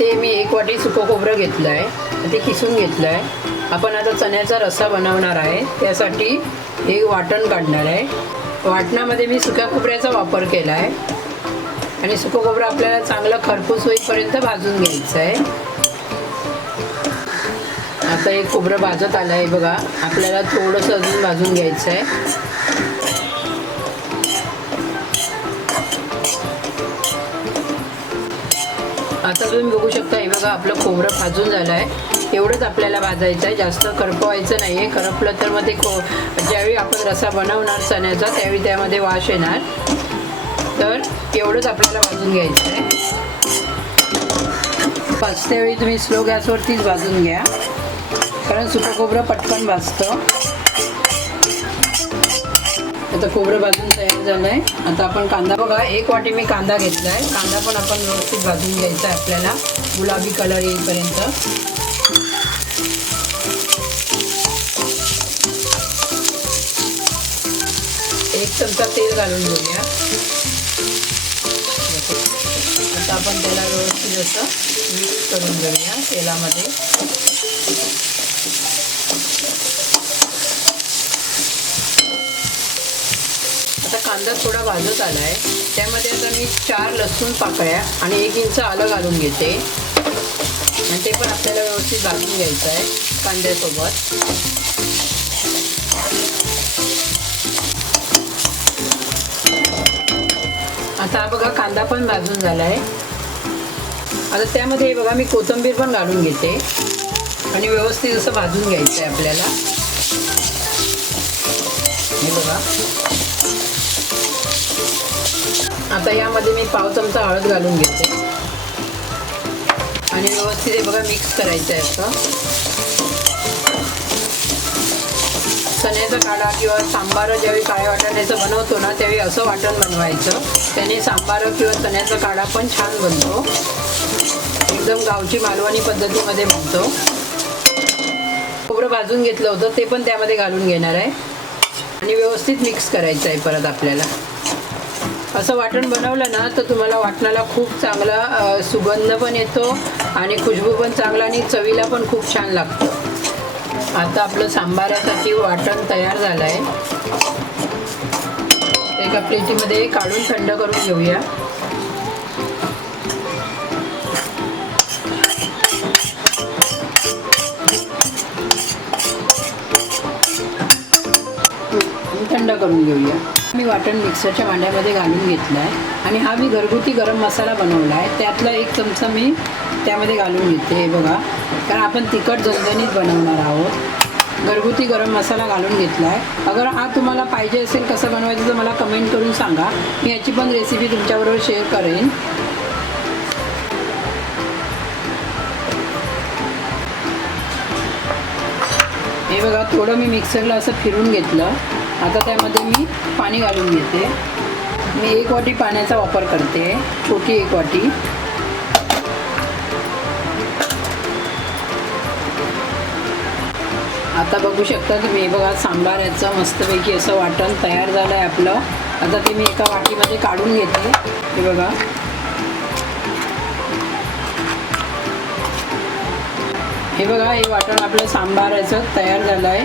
इथे मी 1 वाटी सुकं खोबरं घेतलं आहे, ते किसून घेतलं आहे. आपण आता चण्याचा रस्सा बनवणार आहे. त्यासाठी हे वाटण काढणार आहे. वाटणामध्ये मी सुक्या खोबऱ्याचा वापर केला आहे आणि सुकं खोबरं आपल्याला चांगलं खरपूस होईपर्यंत भाजून घ्यायचं आहे. आता हे खोबरं भाजत आलं आहे बघा. आपल्याला थोडंसं अजून भाजून घ्यायचं आहे. आता तुम्ही बघू शकता हे बघा आपलं खोबरं भाजून झालं आहे. एवढंच आपल्याला भाजायचं आहे, जास्त करपवायचं नाही आहे. करपलं तर मग ते ज्यावेळी आपण रस्सा बनवणार चण्याचा त्यावेळी त्यामध्ये वास येणार. तर एवढंच आपल्याला भाजून घ्यायचं आहे. भाजते वेळी तुम्ही स्लो गॅसवरतीच भाजून घ्या, कारण सुकं खोबरं पटकन भाजतं. आता खोबरं भाजून तयार झालं आहे. आता आपण कांदा बघा 1 वाटी मी कांदा घेतला आहे. कांदा पण आपण व्यवस्थित भाजून घ्यायचा आहे आपल्याला गुलाबी कलर येईपर्यंत. एक चमचा तेल घालून घेऊया. आता आपण त्याला व्यवस्थित असं मिक्स करून घेऊया तेलामध्ये. आता कांदा थोडा भाजत आला आहे. त्यामध्ये आता मी 4 लसूण पाकळ्या आणि 1 इंच आलं घालून घेते आणि ते पण आपल्याला व्यवस्थित भाजून घ्यायचं आहे कांद्यासोबत. आता बघा कांदा पण भाजून झाला आहे. आता त्यामध्ये बघा मी कोथिंबीर पण घालून घेते आणि व्यवस्थित असं भाजून घ्यायचं आहे आपल्याला. हे बघा आता यामध्ये मी पाव चमचा हळद घालून घेते आणि व्यवस्थित हे बघा मिक्स करायचं आहे. असं चण्याचा काढा किंवा सांबार ज्यावेळी काळ्या वाटाण्याचं बनवतो ना त्यावेळी असं वाटण बनवायचं. त्याने सांबार किंवा चण्याचा काढा पण छान बनतो. एकदम गावची मालवणी पद्धतीमध्ये बनतो. खोबरं भाजून घेतलं होतं ते पण त्यामध्ये घालून घेणार आहे आणि व्यवस्थित मिक्स करायचं आहे परत आपल्याला. असं वाटण बनवलं ना तर तुम्हाला वाटणाला खूप चांगला सुगंध पण येतो आणि खुशबू पण चांगला आणि चवीला पण खूप छान लागतं. आता आपलं सांबारासाठी वाटण तयार झालं आहे. एका प्लेटीमध्ये काढून थंड करून घेऊया. थंड करून घेऊया. मी वाटण मिक्सरच्या भांड्यामध्ये घालून घेतलं आहे आणि हा मी घरगुती गरम मसाला बनवला आहे. त्यातला 1 चमचा मी त्यामध्ये घालून घेते. हे बघा, कारण आपण तिखट झणझणीत बनवणार आहोत. घरगुती गरम मसाला घालून घेतला आहे. अगर हा तुम्हाला पाहिजे असेल कसं बनवायचं तर मला कमेंट करून सांगा. मी याची पण रेसिपी तुमच्याबरोबर शेअर करेन. हे बघा थोडं मी मिक्सरला असं फिरून घेतलं. आता त्यामध्ये मी पाणी घालून घेते. मी 1 वाटी पाण्याचा वापर करते, छोटी 1 वाटी. आता बघू शकता तुम्ही, बघा सांबाराचं मस्तपैकी असं वाटण तयार झालं आहे आपलं. आता ते मी एका वाटीमध्ये काढून घेते. हे बघा हे वाटण आपलं सांबाराचं तयार झालं आहे.